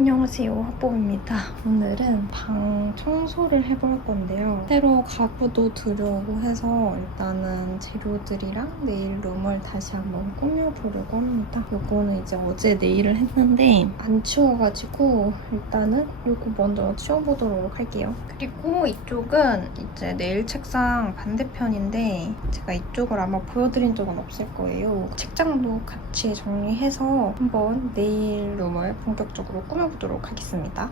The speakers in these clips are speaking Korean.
안녕하세요, 화법입니다. 오늘은 방 청소를 해볼 건데요. 새로 가구도 들여오고 해서 일단은 재료들이랑 네일룸을 다시 한번 꾸며보려고 합니다. 요거는 이제 어제 네일을 했는데 안 치워가지고 일단은 요거 먼저 치워보도록 할게요. 그리고 이쪽은 이제 네일 책상 반대편인데 제가 이쪽을 아마 보여드린 적은 없을 거예요. 책장도 같이 정리해서 한번 네일룸을 본격적으로 꾸며보도록 하겠습니다.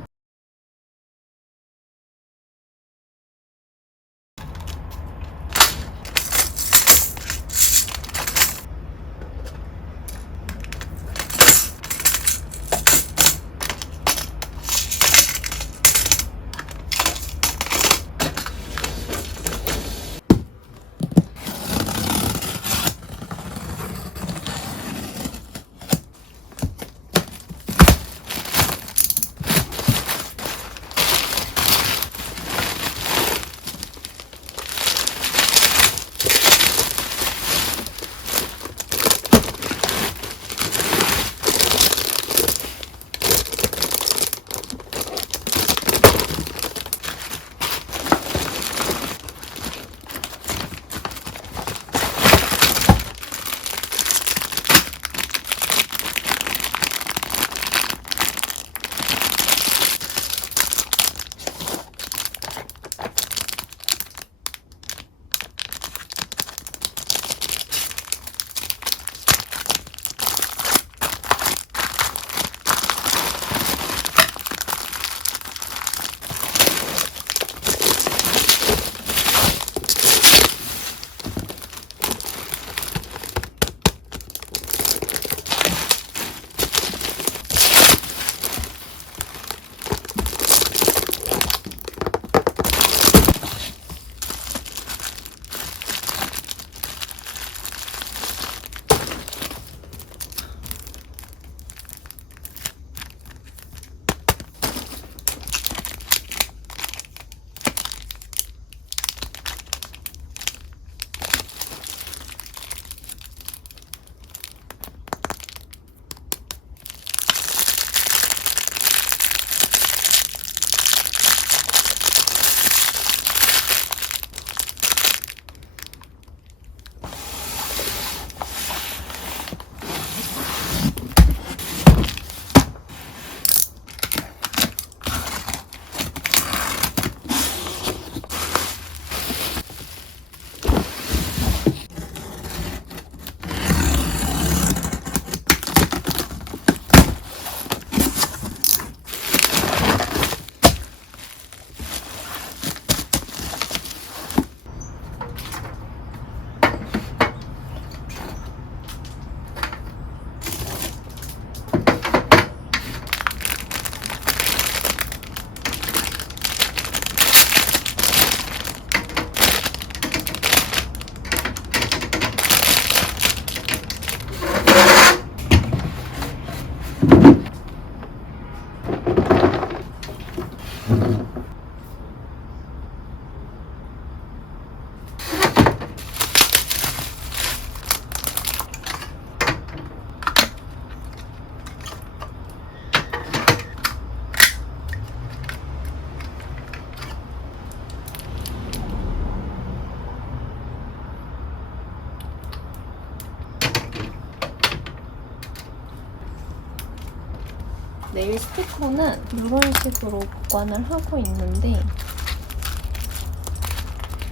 네일 스티커는 이런 식으로 보관을 하고 있는데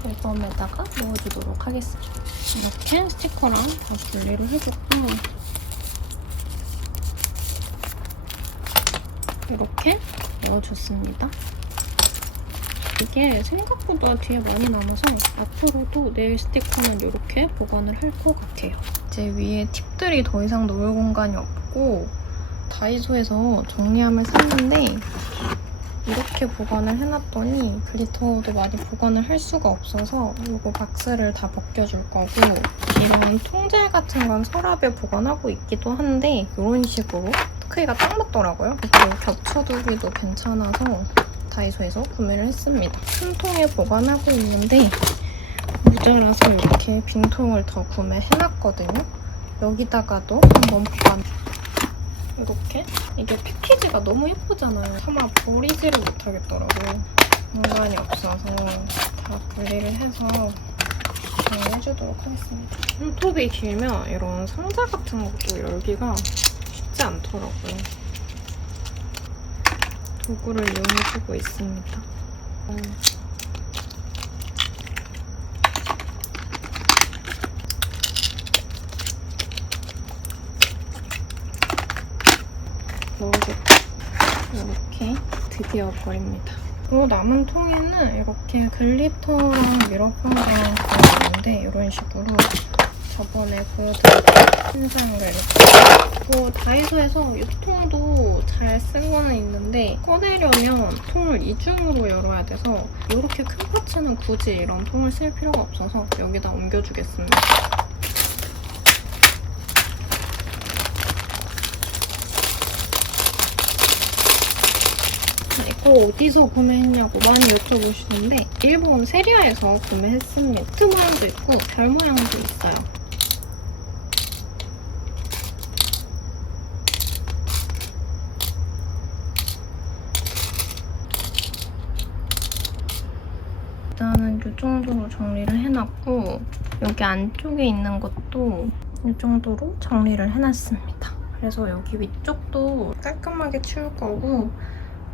앨범에다가 넣어주도록 하겠습니다. 이렇게 스티커랑 다 분리를 해줬고 이렇게 넣어줬습니다. 이게 생각보다 뒤에 많이 남아서 앞으로도 네일 스티커는 이렇게 보관을 할 것 같아요. 이제 위에 팁들이 더 이상 놓을 공간이 없고 다이소에서 정리함을 샀는데 이렇게 보관을 해놨더니 글리터도 많이 보관을 할 수가 없어서 이거 박스를 다 벗겨줄 거고 이런 통젤 같은 건 서랍에 보관하고 있기도 한데 이런 식으로 크기가 딱 맞더라고요. 그리고 겹쳐두기도 괜찮아서 다이소에서 구매를 했습니다. 큰 통에 보관하고 있는데 모자라서 이렇게 빈 통을 더 구매해놨거든요. 여기다가도 한번 보관 이렇게 이게 패키지가 너무 예쁘잖아요. 차마 버리지를 못하겠더라고요. 공간이 없어서 다 분리를 해서 정리해주도록 하겠습니다. 톱이 길면 이런 상자 같은 것도 열기가 쉽지 않더라고요. 도구를 이용해주고 있습니다. 넣어줬고 이렇게 드디어 버립니다. 그리고 남은 통에는 이렇게 글리터랑 미러폰이랑 그런 게 있는데 이런 식으로 저번에 보여드렸던 신상을 이렇게 다이소에서 이 통도 잘 쓴 거는 있는데 꺼내려면 통을 이중으로 열어야 돼서 이렇게 큰 파츠는 굳이 이런 통을 쓸 필요가 없어서 여기다 옮겨주겠습니다. 이거 어디서 구매했냐고 많이 여쭤보시는데 일본 세리아에서 구매했습니다. 하트 모양도 있고 별 모양도 있어요. 일단은 이 정도로 정리를 해놨고 여기 안쪽에 있는 것도 이 정도로 정리를 해놨습니다. 그래서 여기 위쪽도 깔끔하게 치울 거고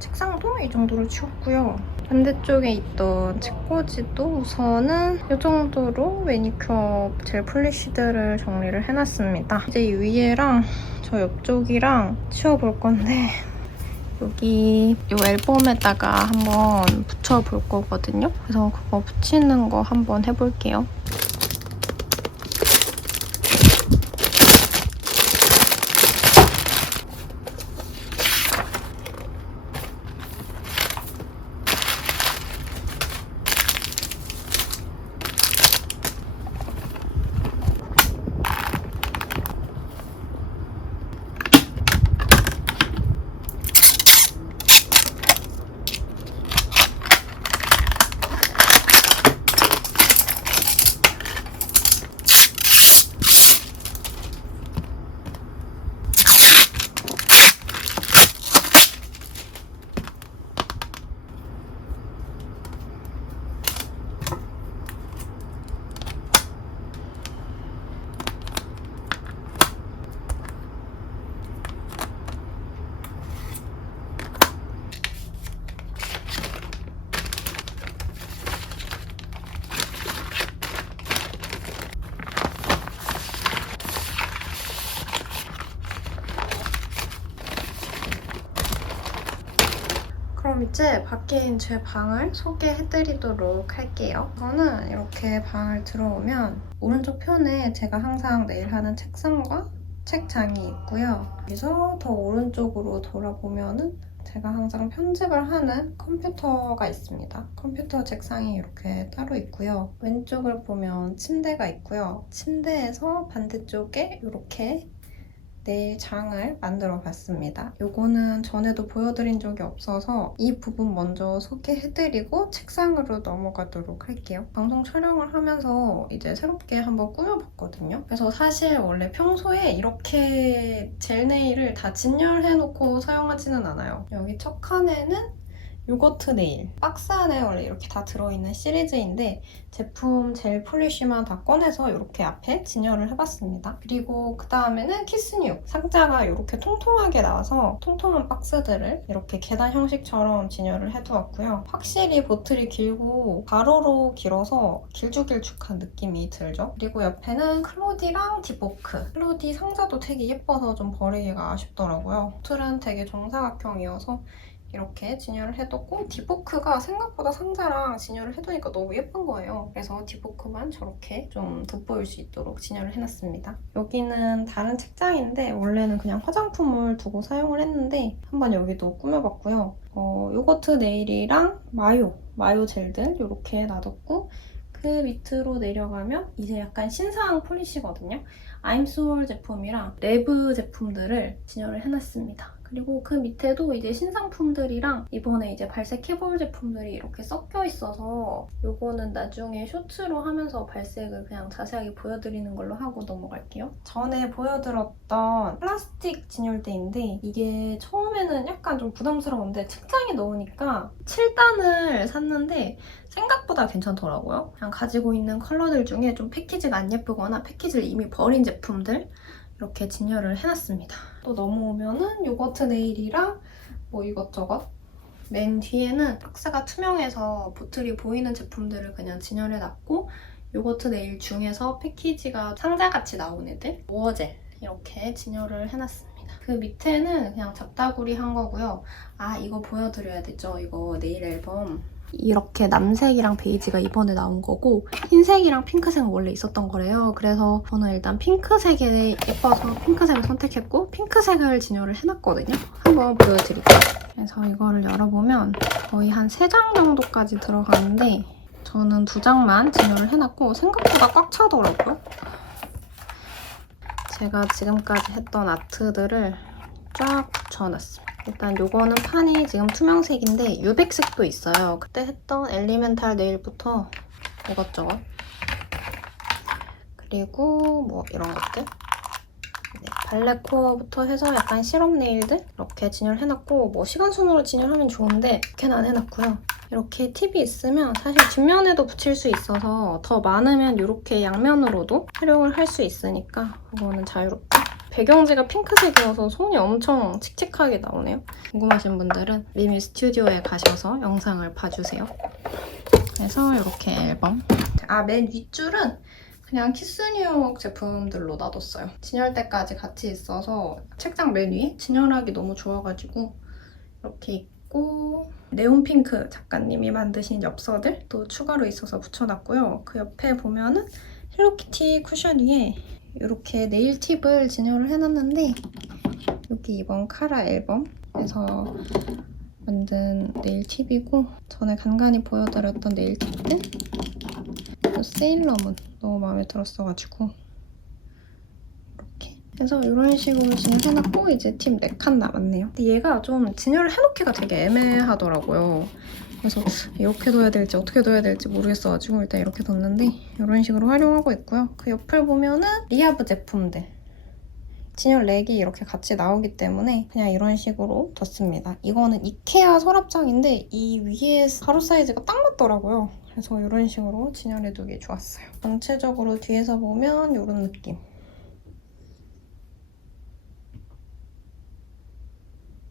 책상도 이 정도로 치웠고요. 반대쪽에 있던 책꽂이도 우선은 이 정도로 매니큐어 젤 폴리시들을 정리를 해놨습니다. 이제 이 위에랑 저 옆쪽이랑 치워볼 건데 여기 이 앨범에다가 한번 붙여볼 거거든요. 그래서 그거 붙이는 거 한번 해볼게요. 그럼 이제 밖에 제 방을 소개해드리도록 할게요. 저는 이렇게 방을 들어오면 오른쪽 편에 제가 항상 내일 하는 책상과 책장이 있고요. 여기서 더 오른쪽으로 돌아보면은 제가 항상 편집을 하는 컴퓨터가 있습니다. 컴퓨터 책상이 이렇게 따로 있고요. 왼쪽을 보면 침대가 있고요. 침대에서 반대쪽에 이렇게 내일 장을 만들어 봤습니다. 요거는 전에도 보여드린 적이 없어서 이 부분 먼저 소개해드리고 책상으로 넘어가도록 할게요. 방송 촬영을 하면서 이제 새롭게 한번 꾸며봤거든요. 그래서 사실 원래 평소에 이렇게 젤 네일을 다 진열해놓고 사용하지는 않아요. 여기 첫 칸에는 요거트 네일. 박스 안에 원래 이렇게 다 들어있는 시리즈인데 제품 젤 폴리쉬만 다 꺼내서 이렇게 앞에 진열을 해봤습니다. 그리고 그 다음에는 키스뉴. 상자가 이렇게 통통하게 나와서 통통한 박스들을 이렇게 계단 형식처럼 진열을 해두었고요. 확실히 보틀이 길고 가로로 길어서 길쭉길쭉한 느낌이 들죠. 그리고 옆에는 클로디랑 디보크. 클로디 상자도 되게 예뻐서 좀 버리기가 아쉽더라고요. 보틀은 되게 정사각형이어서 이렇게 진열을 해뒀고 디보크가 생각보다 상자랑 진열을 해두니까 너무 예쁜 거예요. 그래서 디보크만 저렇게 좀 돋보일 수 있도록 진열을 해놨습니다. 여기는 다른 책장인데 원래는 그냥 화장품을 두고 사용을 했는데 한번 여기도 꾸며봤고요. 요거트 네일이랑 마요 젤들 이렇게 놔뒀고 그 밑으로 내려가면 이제 약간 신상 폴리시거든요. 아임소울 제품이랑 레브 제품들을 진열을 해놨습니다. 그리고 그 밑에도 이제 신상품들이랑 이번에 이제 발색해볼 제품들이 이렇게 섞여 있어서 요거는 나중에 쇼츠로 하면서 발색을 그냥 자세하게 보여드리는 걸로 하고 넘어갈게요. 전에 보여드렸던 플라스틱 진열대인데 이게 처음에는 약간 좀 부담스러운데 책장에 넣으니까 7단을 샀는데 생각보다 괜찮더라고요. 그냥 가지고 있는 컬러들 중에 좀 패키지가 안 예쁘거나 패키지를 이미 버린 제품들 이렇게 진열을 해놨습니다. 또 넘어오면은 요거트 네일이랑 뭐 이것저것 맨 뒤에는 박스가 투명해서 보틀이 보이는 제품들을 그냥 진열해놨고 요거트 네일 중에서 패키지가 상자같이 나온 애들 모어젤 이렇게 진열을 해놨습니다. 그 밑에는 그냥 잡다구리 한 거고요. 아 이거 보여드려야 되죠. 이거 네일 앨범 이렇게 남색이랑 베이지가 이번에 나온 거고 흰색이랑 핑크색은 원래 있었던 거래요. 그래서 저는 일단 핑크색에 예뻐서 핑크색을 선택했고 핑크색을 진열을 해놨거든요. 한번 보여드릴게요. 그래서 이거를 열어보면 거의 한 3장 정도까지 들어가는데 저는 2장만 진열을 해놨고 생각보다 꽉 차더라고요. 제가 지금까지 했던 아트들을 쫙 붙여놨습니다. 일단 요거는 판이 지금 투명색인데 유백색도 있어요. 그때 했던 엘리멘탈 네일부터 이것저것 그리고 뭐 이런 것들 네, 발렛 코어부터 해서 약간 실험 네일들 이렇게 진열해놨고 뭐 시간 순으로 진열하면 좋은데 이렇게는 안 해놨고요. 이렇게 팁이 있으면 사실 뒷면에도 붙일 수 있어서 더 많으면 이렇게 양면으로도 활용을 할 수 있으니까 그거는 자유롭게. 배경지가 핑크색이어서 손이 엄청 칙칙하게 나오네요. 궁금하신 분들은 미미 스튜디오에 가셔서 영상을 봐주세요. 그래서 이렇게 앨범. 맨 윗줄은 그냥 키스뉴욕 제품들로 놔뒀어요. 진열대까지 같이 있어서 책장 맨 위에 진열하기 너무 좋아가지고 이렇게 있고 네온핑크 작가님이 만드신 엽서들 또 추가로 있어서 붙여놨고요. 그 옆에 보면은 헬로키티 쿠션 위에 이렇게 네일 팁을 진열을 해놨는데 여기 이번 카라 앨범에서 만든 네일 팁이고 전에 간간히 보여드렸던 네일 팁들 세일러문 너무 마음에 들었어가지고 이렇게 해서 이런 식으로 진열해놨고 이제 팁 4칸 남았네요. 근데 얘가 좀 진열을 해놓기가 되게 애매하더라고요. 그래서 이렇게 둬야 될지 어떻게 둬야 될지 모르겠어가지고 일단 이렇게 뒀는데 이런 식으로 활용하고 있고요. 그 옆을 보면은 리아브 제품들 진열 렉이 이렇게 같이 나오기 때문에 그냥 이런 식으로 뒀습니다. 이거는 이케아 서랍장인데 이 위에 가로 사이즈가 딱 맞더라고요. 그래서 이런 식으로 진열해두기 좋았어요. 전체적으로 뒤에서 보면 이런 느낌.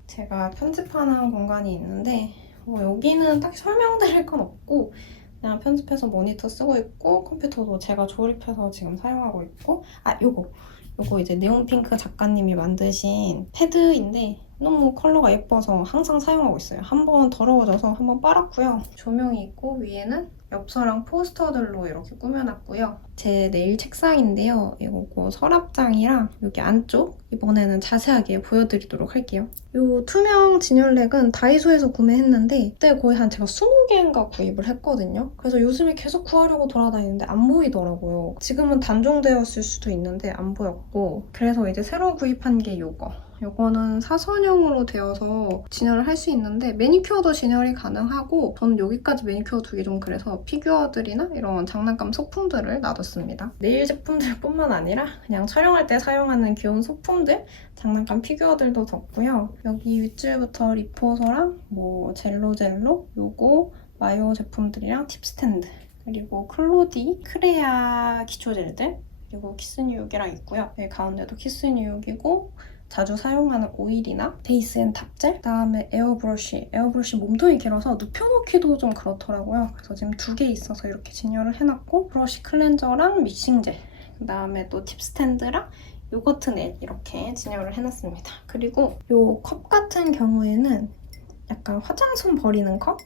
제가 편집하는 공간이 있는데 여기는 딱히 설명드릴 건 없고 그냥 편집해서 모니터 쓰고 있고 컴퓨터도 제가 조립해서 지금 사용하고 있고 요거 이제 네온핑크 작가님이 만드신 패드인데 너무 컬러가 예뻐서 항상 사용하고 있어요. 한번 더러워져서 한번 빨았고요. 조명이 있고 위에는 엽서랑 포스터들로 이렇게 꾸며놨고요. 제 네일 책상인데요. 이거 서랍장이랑 여기 안쪽 이번에는 자세하게 보여드리도록 할게요. 이 투명 진열렉은 다이소에서 구매했는데 그때 거의 한 제가 20개인가 구입을 했거든요. 그래서 요즘에 계속 구하려고 돌아다니는데 안 보이더라고요. 지금은 단종되었을 수도 있는데 안 보였고 그래서 이제 새로 구입한 게 요거는 사선형으로 되어서 진열을 할 수 있는데 매니큐어도 진열이 가능하고 저는 여기까지 매니큐어 두기 좀 그래서 피규어들이나 이런 장난감 소품들을 놔뒀습니다. 네일 제품들뿐만 아니라 그냥 촬영할 때 사용하는 귀여운 소품들, 장난감 피규어들도 뒀고요. 여기 윗줄부터 리포서랑 뭐 젤로 요거 마요 제품들이랑 팁 스탠드 그리고 클로디 크레아 기초 젤들 그리고 키스뉴욕이랑 있고요. 여기 가운데도 키스뉴욕이고 자주 사용하는 오일이나 베이스 앤 탑젤 그다음에 에어브러쉬 몸통이 길어서 눕혀놓기도 좀 그렇더라고요. 그래서 지금 2개 있어서 이렇게 진열을 해놨고 브러쉬 클렌저랑 믹싱젤 그다음에 또 팁 스탠드랑 요거트 넷 이렇게 진열을 해놨습니다. 그리고 요 컵 같은 경우에는 약간 화장솜 버리는 컵?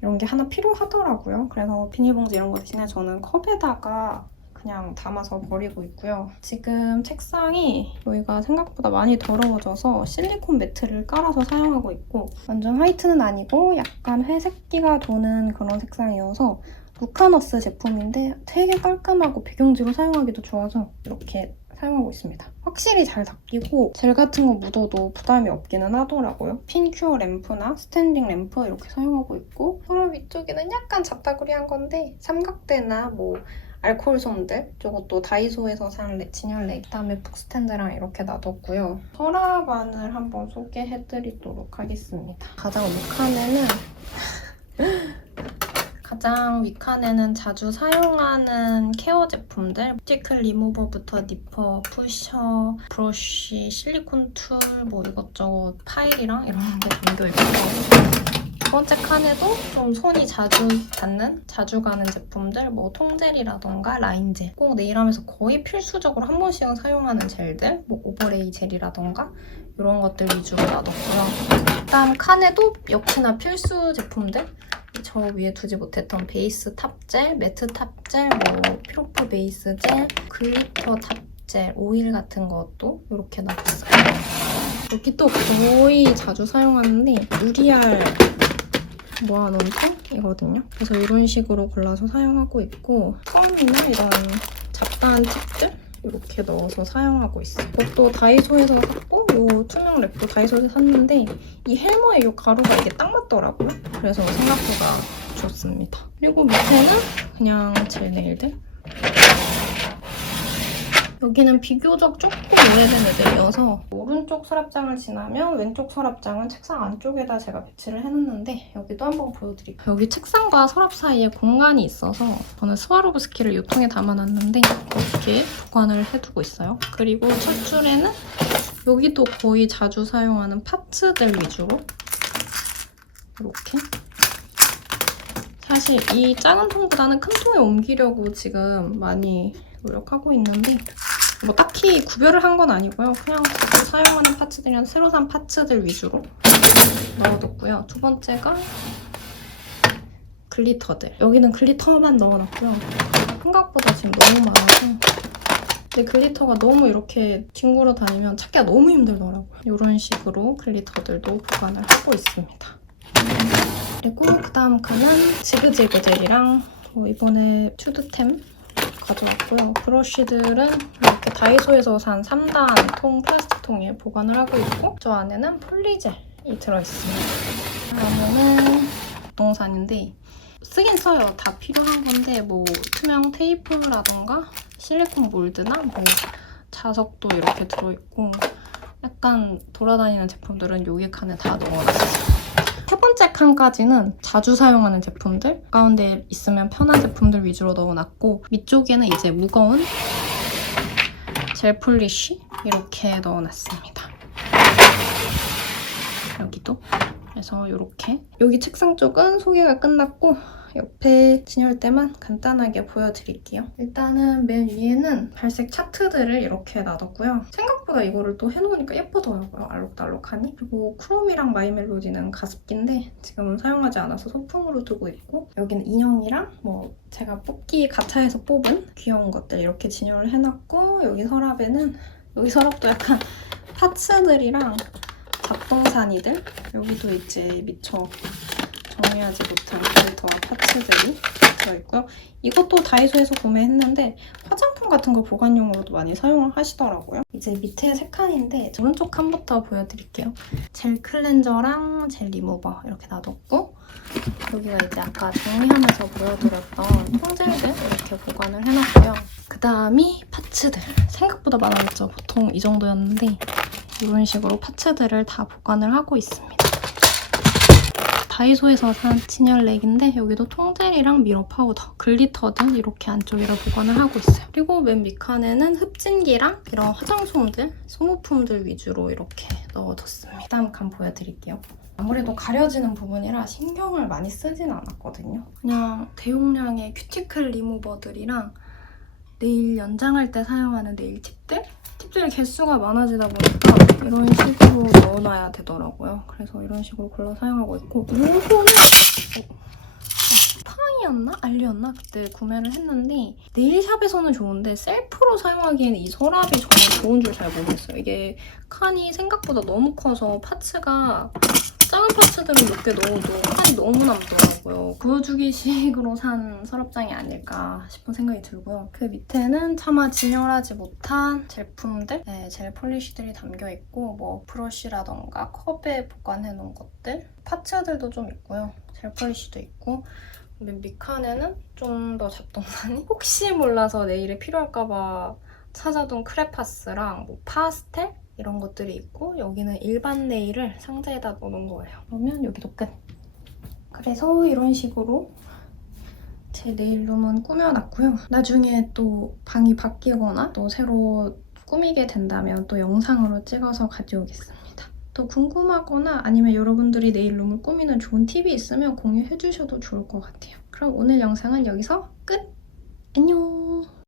이런 게 하나 필요하더라고요. 그래서 비닐봉지 이런 거 대신에 저는 컵에다가 그냥 담아서 버리고 있고요. 지금 책상이 여기가 생각보다 많이 더러워져서 실리콘 매트를 깔아서 사용하고 있고 완전 화이트는 아니고 약간 회색기가 도는 그런 색상이어서 루카너스 제품인데 되게 깔끔하고 배경지로 사용하기도 좋아서 이렇게 사용하고 있습니다. 확실히 잘 닦이고 젤 같은 거 묻어도 부담이 없기는 하더라고요. 핀큐어 램프나 스탠딩 램프 이렇게 사용하고 있고 서랍 위쪽에는 약간 잡다구리한 건데 삼각대나 뭐 알코올 솜들 저것도 다이소에서 산 진열렉 그다음에 북스탠드랑 이렇게 놔뒀고요. 서랍 안을 한번 소개해드리도록 하겠습니다. 가장 윗칸에는 자주 사용하는 케어 제품들 큐티클 리무버부터 니퍼, 푸셔, 브러쉬, 실리콘 툴 뭐 이것저것 파일이랑 이런 게 담겨있고 두 번째 칸에도 좀 손이 자주 닿는, 자주 가는 제품들 뭐 통젤이라던가 라인젤 꼭 네일하면서 거의 필수적으로 한 번씩은 사용하는 젤들 뭐 오버레이 젤이라던가 이런 것들 위주로 놔뒀고요. 다음 칸에도 역시나 필수 제품들 저 위에 두지 못했던 베이스 탑젤, 매트 탑젤, 뭐 피로프 베이스 젤, 글리터 탑젤, 오일 같은 것도 이렇게 놔뒀어요. 여기 또 거의 자주 사용하는데 유리알 모아놓은 통이거든요. 그래서 이런 식으로 골라서 사용하고 있고 껌이나 이런 잡다한 팁들 이렇게 넣어서 사용하고 있어요. 이것도 다이소에서 샀고 이 투명 랩도 다이소에서 샀는데 이 헬머의 이 가루가 이게 딱 맞더라고요. 그래서 생각보다 좋습니다. 그리고 밑에는 그냥 젤 네일들. 여기는 비교적 조금 오래된 애들이어서 오른쪽 서랍장을 지나면 왼쪽 서랍장은 책상 안쪽에다 제가 배치를 해놨는데 여기도 한번 보여드릴게요. 여기 책상과 서랍 사이에 공간이 있어서 저는 스와로브스키를 이 통에 담아놨는데 이렇게 보관을 해두고 있어요. 그리고 첫 줄에는 여기도 거의 자주 사용하는 파츠들 위주로 이렇게 사실 이 작은 통보다는 큰 통에 옮기려고 지금 많이 노력하고 있는데 뭐 딱히 구별을 한 건 아니고요. 그냥 사용하는 파츠들이랑 새로 산 파츠들 위주로 넣어뒀고요. 두 번째가 글리터들. 여기는 글리터만 넣어놨고요. 생각보다 지금 너무 많아서 근데 글리터가 너무 이렇게 뒹굴어 다니면 찾기가 너무 힘들더라고요. 이런 식으로 글리터들도 보관을 하고 있습니다. 그리고 그 다음 칸은 지그재그 젤이랑 이번에 튜드템 가져왔고요. 브러쉬들은 이렇게 다이소에서 산 3단 통, 플라스틱 통에 보관을 하고 있고 저 안에는 폴리젤이 들어있습니다. 다음에는 동산인데 쓰긴 써요. 다 필요한 건데 뭐 투명 테이프라던가 실리콘 몰드나 뭐 자석도 이렇게 들어있고 약간 돌아다니는 제품들은 여기 칸에 다 넣어놨어요. 세 번째 칸까지는 자주 사용하는 제품들 가운데 있으면 편한 제품들 위주로 넣어놨고 위쪽에는 이제 무거운 젤 폴리쉬 이렇게 넣어놨습니다. 여기도 그래서 이렇게 여기 책상 쪽은 소개가 끝났고 옆에 진열대만 간단하게 보여드릴게요. 일단은 맨 위에는 발색 차트들을 이렇게 놔뒀고요. 생각보다 이거를 또 해놓으니까 예쁘더라고요. 알록달록하니. 그리고 크롬이랑 마이멜로디는 가습기인데 지금은 사용하지 않아서 소품으로 두고 있고 여기는 인형이랑 뭐 제가 뽑기 가차에서 뽑은 귀여운 것들 이렇게 진열을 해놨고 여기 서랍에는 여기 서랍도 약간 파츠들이랑 잡동사니들 여기도 이제 미처 정리하지 못한 글리터와 파츠들이 들어있고요. 이것도 다이소에서 구매했는데 화장품 같은 거 보관용으로도 많이 사용을 하시더라고요. 이제 밑에 세 칸인데 오른쪽 칸부터 보여드릴게요. 젤 클렌저랑 젤 리무버 이렇게 놔뒀고 여기가 이제 아까 정리하면서 보여드렸던 통젤들 이렇게 보관을 해놨고요. 그 다음이 파츠들. 생각보다 많았죠. 보통 이 정도였는데 이런 식으로 파츠들을 다 보관을 하고 있습니다. 다이소에서 산 진열렉인데 여기도 통젤이랑 미러 파우더, 글리터등 이렇게 안쪽에다 보관을 하고 있어요. 그리고 맨 밑칸에는 흡진기랑 이런 화장솜들, 소모품들 위주로 이렇게 넣어뒀습니다. 다음 칸 보여드릴게요. 아무래도 가려지는 부분이라 신경을 많이 쓰진 않았거든요. 그냥 대용량의 큐티클 리무버들이랑 네일 연장할 때 사용하는 네일 팁들? 팁들의 개수가 많아지다 보니까 이런 식으로 넣어놔야 되더라고요. 그래서 이런 식으로 골라 사용하고 있고 요거는 파이였나? 알리였나? 그때 구매를 했는데 네일샵에서는 좋은데 셀프로 사용하기에는 이 서랍이 정말 좋은 줄 잘 모르겠어요. 이게 칸이 생각보다 너무 커서 파츠가 작은 파츠들은 몇 개 넣어도 칸이 너무 남더라고요. 보여주기식으로 산 서랍장이 아닐까 싶은 생각이 들고요. 그 밑에는 차마 진열하지 못한 제품들, 젤 폴리쉬들이 담겨있고 뭐 브러쉬라던가 컵에 보관해놓은 것들, 파츠들도 좀 있고요. 젤 폴리쉬도 있고 맨 밑칸에는 좀 더 잡동사니? 혹시 몰라서 내일에 필요할까봐 찾아둔 크레파스랑 뭐 파스텔? 이런 것들이 있고 여기는 일반 네일을 상자에다 넣어놓은 거예요. 그러면 여기도 끝. 그래서 이런 식으로 제 네일룸은 꾸며놨고요. 나중에 또 방이 바뀌거나 또 새로 꾸미게 된다면 또 영상으로 찍어서 가져오겠습니다. 또 궁금하거나 아니면 여러분들이 네일룸을 꾸미는 좋은 팁이 있으면 공유해주셔도 좋을 것 같아요. 그럼 오늘 영상은 여기서 끝! 안녕!